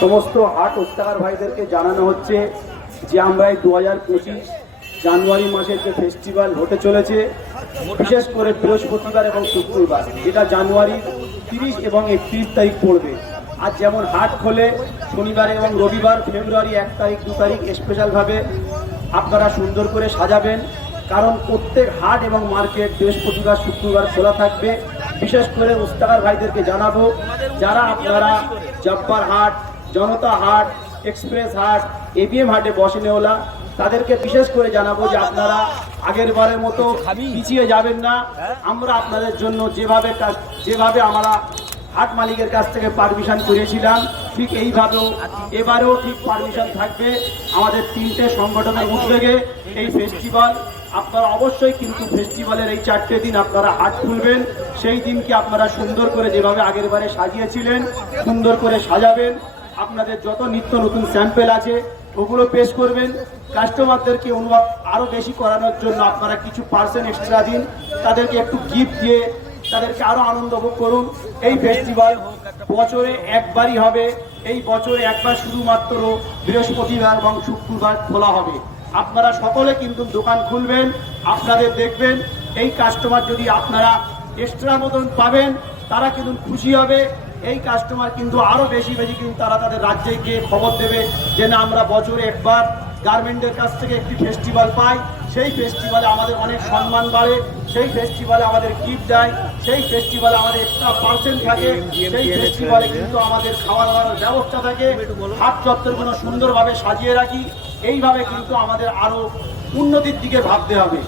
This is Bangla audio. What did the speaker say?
সমস্ত হাট ওস্তাকার ভাইদেরকে জানানো হচ্ছে যে আমরা এই 2025 জানুয়ারি মাসের যে ফেস্টিভ্যাল হতে চলেছে, বিশেষ করে বৃহস্পতিবার এবং শুক্রবার, যেটা জানুয়ারির 30 এবং 31 তারিখ পড়বে। আর যেমন হাট খোলে শনিবার এবং রবিবার, ফেব্রুয়ারি 1 তারিখ 2 তারিখ স্পেশালভাবে আপনারা সুন্দর করে সাজাবেন, কারণ প্রত্যেক হাট এবং মার্কেট বৃহস্পতিবার শুক্রবার খোলা থাকবে। বিশেষ করে ওস্তাকার ভাইদেরকে জানাবো, যারা আপনারা জব্বার হাট, জনতা হাট, এক্সপ্রেস হাট, এবিএম হাটে বসেনেওয়ালা, তাদেরকে বিশেষ করে জানাবো যে আপনারা আগের বারের মতো পিছিয়ে যাবেন না। আমরা আপনাদের জন্য যেভাবে আমরা হাট মালিকের কাছ থেকে পারমিশন করেছিলাম, ঠিক এইভাবেও এবারেও ঠিক পারমিশন থাকবে। আমাদের 3টে সংগঠনের উদ্যোগে এই ফেস্টিভ্যাল, আপনারা অবশ্যই কিন্তু ফেস্টিভ্যালের এই 4টে দিন আপনারা হাট খুলবেন। সেই দিনকে আপনারা সুন্দর করে যেভাবে আগের বারে সাজিয়েছিলেন সুন্দর করে সাজাবেন। আপনাদের যত নিত্য নতুন স্যাম্পেল আছে ওগুলো পেশ করবেন। কাস্টমারদেরকে অনুভব আরও বেশি করানোর জন্য আপনারা কিছু পার্সেন্ট এক্সট্রা দিন, তাদেরকে একটু গিফট দিয়ে তাদেরকে আরও আনন্দ ভোগ করুন। এই ফেস্টিভ্যাল বছরে একবারই হবে। এই বছরে একবার শুধুমাত্র বৃহস্পতিবার এবং শুক্রবার খোলা হবে। আপনারা সকলে কিন্তু দোকান খুলবেন, আপনাদের দেখবেন এই কাস্টমার যদি আপনারা এক্সট্রা মতন পাবেন তারা কিন্তু খুশি হবে। এই কাস্টমার কিন্তু আরও বেশি কিন্তু তারা তাদের রাজ্যে গিয়ে খবর দেবে যে না, আমরা বছরে একবার গার্মেন্টের কাছ থেকে একটি ফেস্টিভ্যাল পাই, সেই ফেস্টিভ্যালে আমাদের অনেক সম্মান বাড়ে, সেই ফেস্টিভ্যালে আমাদের গিফট দেয়, সেই ফেস্টিভ্যালে আমাদের এক্সট্রা পার্সেন্ট থাকে, সেই ফেস্টিভ্যালে কিন্তু আমাদের খাওয়া দাওয়ার ব্যবস্থা থাকে। হাট চত্বরগুলো সুন্দরভাবে সাজিয়ে রাখি। এইভাবে কিন্তু আমাদের আরও উন্নতির দিকে ভাবতে হবে।